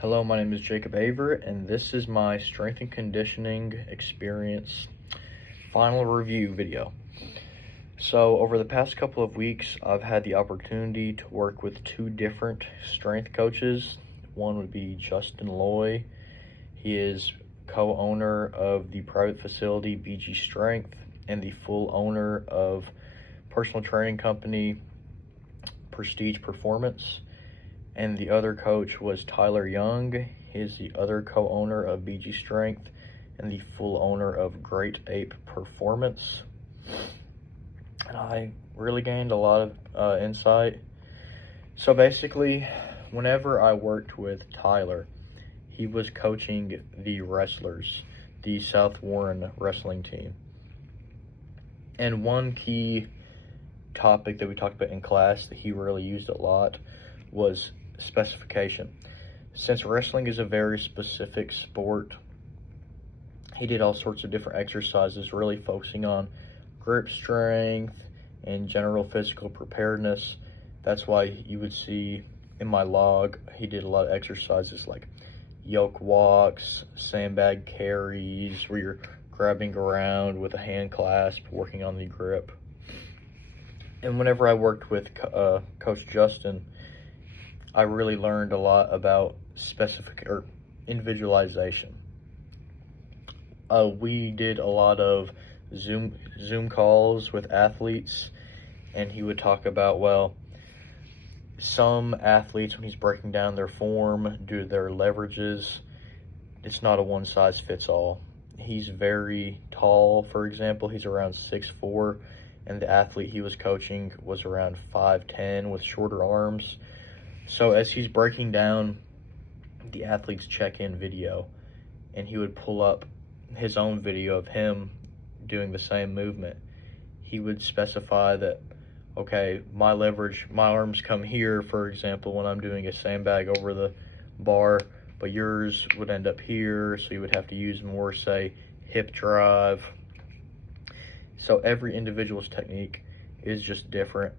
Hello, my name is Jacob Aver, and this is my strength and conditioning experience final review video. So over the past couple of weeks, I've had the opportunity to work with two different strength coaches. One would be Justin Loy. He is co-owner of the private facility BG Strength and the full owner of personal training company Prestige Performance. And the other coach was Tyler Young. He is the other co-owner of BG Strength and the full owner of Great Ape Performance. And I really gained a lot of insight. So basically, whenever I worked with Tyler, he was coaching the wrestlers, the South Warren wrestling team. And one key topic that we talked about in class that he really used a lot was specification. Since wrestling is a very specific sport, he did all sorts of different exercises, really focusing on grip strength and general physical preparedness. That's why you would see in my log, he did a lot of exercises like yoke walks, sandbag carries, where you're grabbing around with a hand clasp, working on the grip. And whenever I worked with Coach Justin, I really learned a lot about individualization. We did a lot of Zoom calls with athletes, and he would talk about, well, some athletes, when he's breaking down their form, due to their leverages, it's not a one-size-fits-all. He's very tall, for example. He's around 6'4", and the athlete he was coaching was around 5'10", with shorter arms. So as he's breaking down the athlete's check-in video, and he would pull up his own video of him doing the same movement, he would specify that, okay, my leverage, my arms come here, for example, when I'm doing a sandbag over the bar, but yours would end up here, so you would have to use more, say, hip drive. So every individual's technique is just different.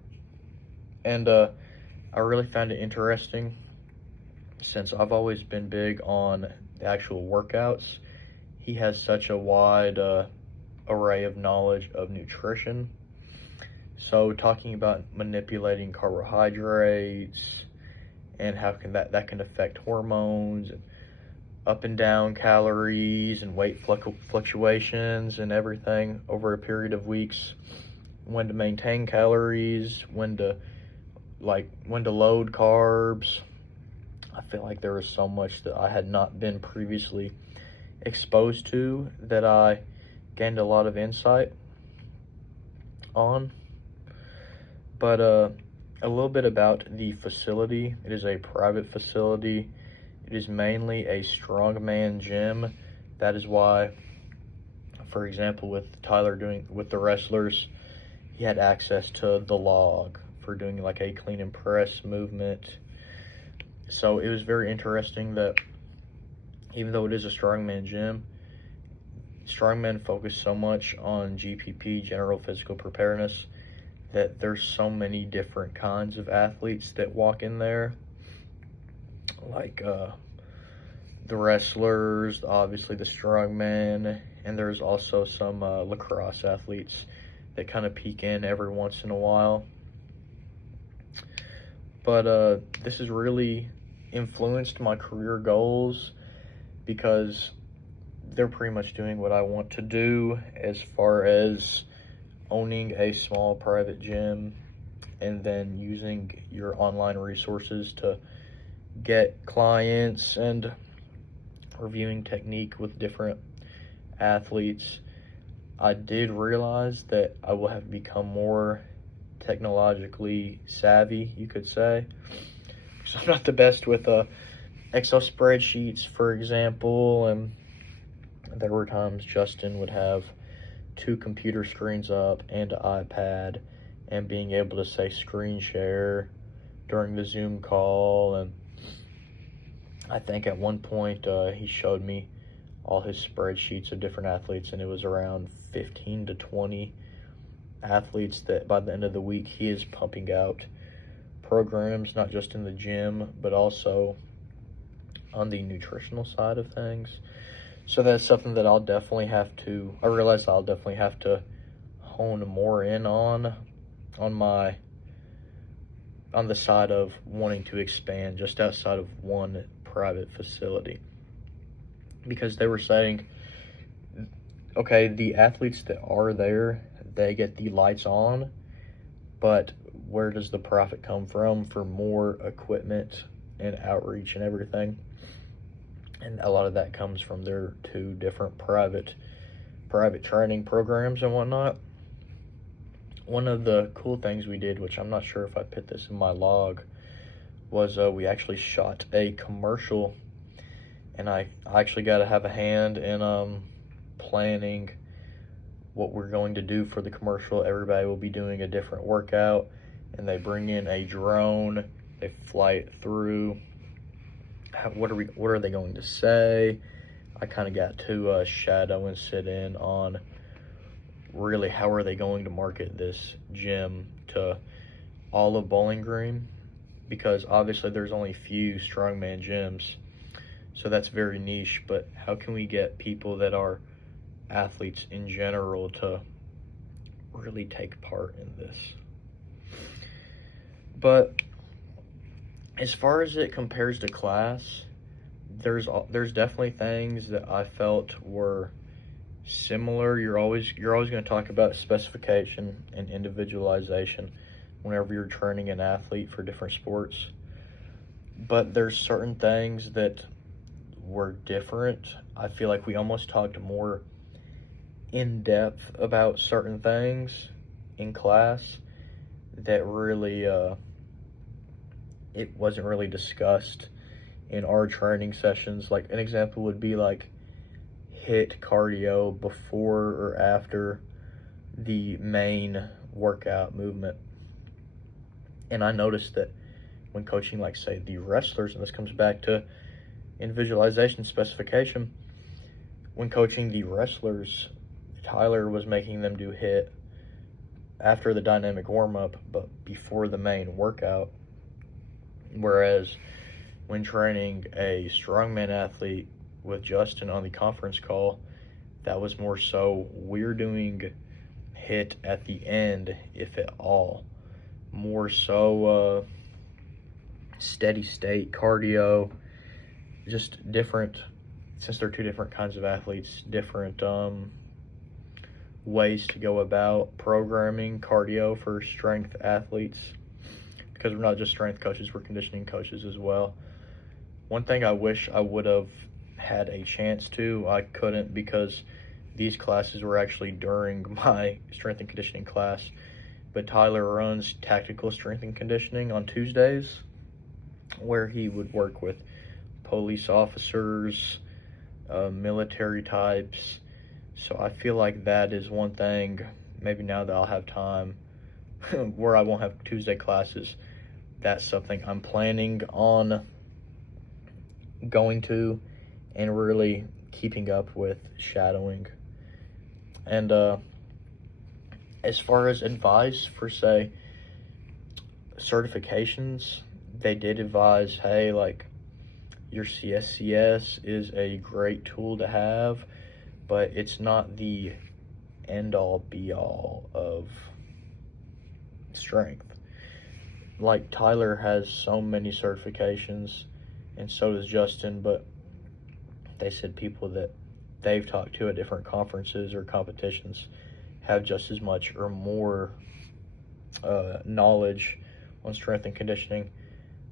And I really found it interesting, since I've always been big on the actual workouts. He has such a wide array of knowledge of nutrition. So talking about manipulating carbohydrates and how that can affect hormones, and up and down calories and weight fluctuations and everything over a period of weeks, when to maintain calories, when to load carbs. I feel like there was so much that I had not been previously exposed to that I gained a lot of insight on. But a little bit about the facility. It is a private facility. It is mainly a strongman gym. That is why, for example, with Tyler doing with the wrestlers, he had access to the log for doing like a clean and press movement. So it was very interesting that even though it is a strongman gym, strongmen focus so much on GPP, general physical preparedness, that there's so many different kinds of athletes that walk in there, like the wrestlers, obviously the strongmen, and there's also some lacrosse athletes that kind of peek in every once in a while. But this has really influenced my career goals, because they're pretty much doing what I want to do as far as owning a small private gym and then using your online resources to get clients and reviewing technique with different athletes. I did realize that I will have become more technologically savvy, you could say. So I'm not the best with Excel spreadsheets, for example, and there were times Justin would have 2 computer screens up and an iPad, and being able to say screen share during the Zoom call. And I think at one point he showed me all his spreadsheets of different athletes, and it was around 15 to 20 athletes that by the end of the week he is pumping out programs, not just in the gym, but also on the nutritional side of things. So that's something that I realize I'll definitely have to hone more in on the side of wanting to expand just outside of one private facility. Because they were saying, okay, the athletes that are there, they get the lights on, but where does the profit come from for more equipment and outreach and everything? And a lot of that comes from their two different private training programs and whatnot. One of the cool things we did, which I'm not sure if I put this in my log, was we actually shot a commercial, and I actually got to have a hand in planning what we're going to do for the commercial. Everybody will be doing a different workout, and they bring in a drone, they fly it through. What are they going to say? I kind of got to shadow and sit in on really how are they going to market this gym to all of Bowling Green, because obviously there's only few strongman gyms, so that's very niche. But how can we get people that are athletes in general to really take part in this? But as far as it compares to class, there's definitely things that I felt were similar. You're always going to talk about specification and individualization whenever you're training an athlete for different sports. But there's certain things that were different. I feel like we almost talked more in depth about certain things in class that really it wasn't really discussed in our training sessions. Like an example would be like HIIT cardio before or after the main workout movement. And I noticed that when coaching, like say the wrestlers, and this comes back to individualization specification, when coaching the wrestlers, Tyler was making them do HIIT after the dynamic warm-up but before the main workout. Whereas when training a strongman athlete with Justin on the conference call, that was more so we're doing HIIT at the end, if at all. More so steady state cardio, just different, since they're two different kinds of athletes, different ways to go about programming cardio for strength athletes, because we're not just strength coaches, we're conditioning coaches as well. One thing I wish I would have had a chance to, I couldn't, because these classes were actually during my strength and conditioning class, but Tyler runs tactical strength and conditioning on Tuesdays, where he would work with police officers, military types. So I feel like that is one thing, maybe now that I'll have time where I won't have Tuesday classes, that's something I'm planning on going to and really keeping up with shadowing. And as far as advice for, say, certifications, they did advise, hey, like, your CSCS is a great tool to have, but it's not the end-all, be-all of strength. Like, Tyler has so many certifications, and so does Justin, but they said people that they've talked to at different conferences or competitions have just as much or more knowledge on strength and conditioning,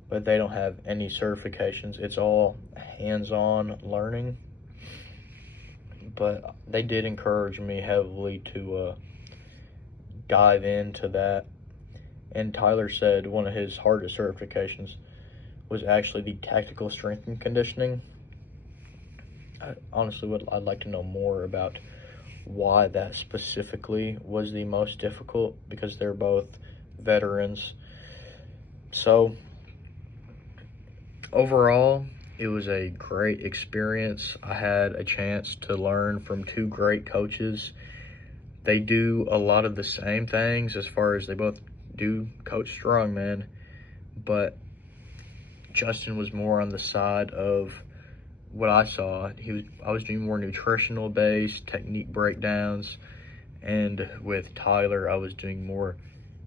but they don't have any certifications. It's all hands-on learning. But they did encourage me heavily to dive into that. And Tyler said one of his hardest certifications was actually the tactical strength and conditioning. I'd like to know more about why that specifically was the most difficult, because they're both veterans. So overall, it was a great experience. I had a chance to learn from two great coaches. They do a lot of the same things as far as they both do coach strongman, but Justin was more on the side of what I saw, I was doing more nutritional based technique breakdowns, and with Tyler, I was doing more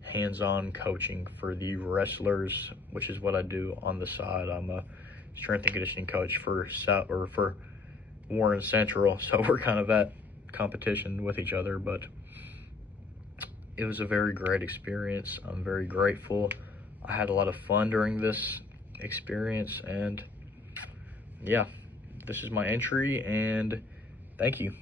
hands-on coaching for the wrestlers, which is what I do on the side. I'm a strength and conditioning coach for Warren Central, so we're kind of at competition with each other, but it was a very great experience. I'm very grateful. I had a lot of fun during this experience, and yeah, this is my entry, and thank you.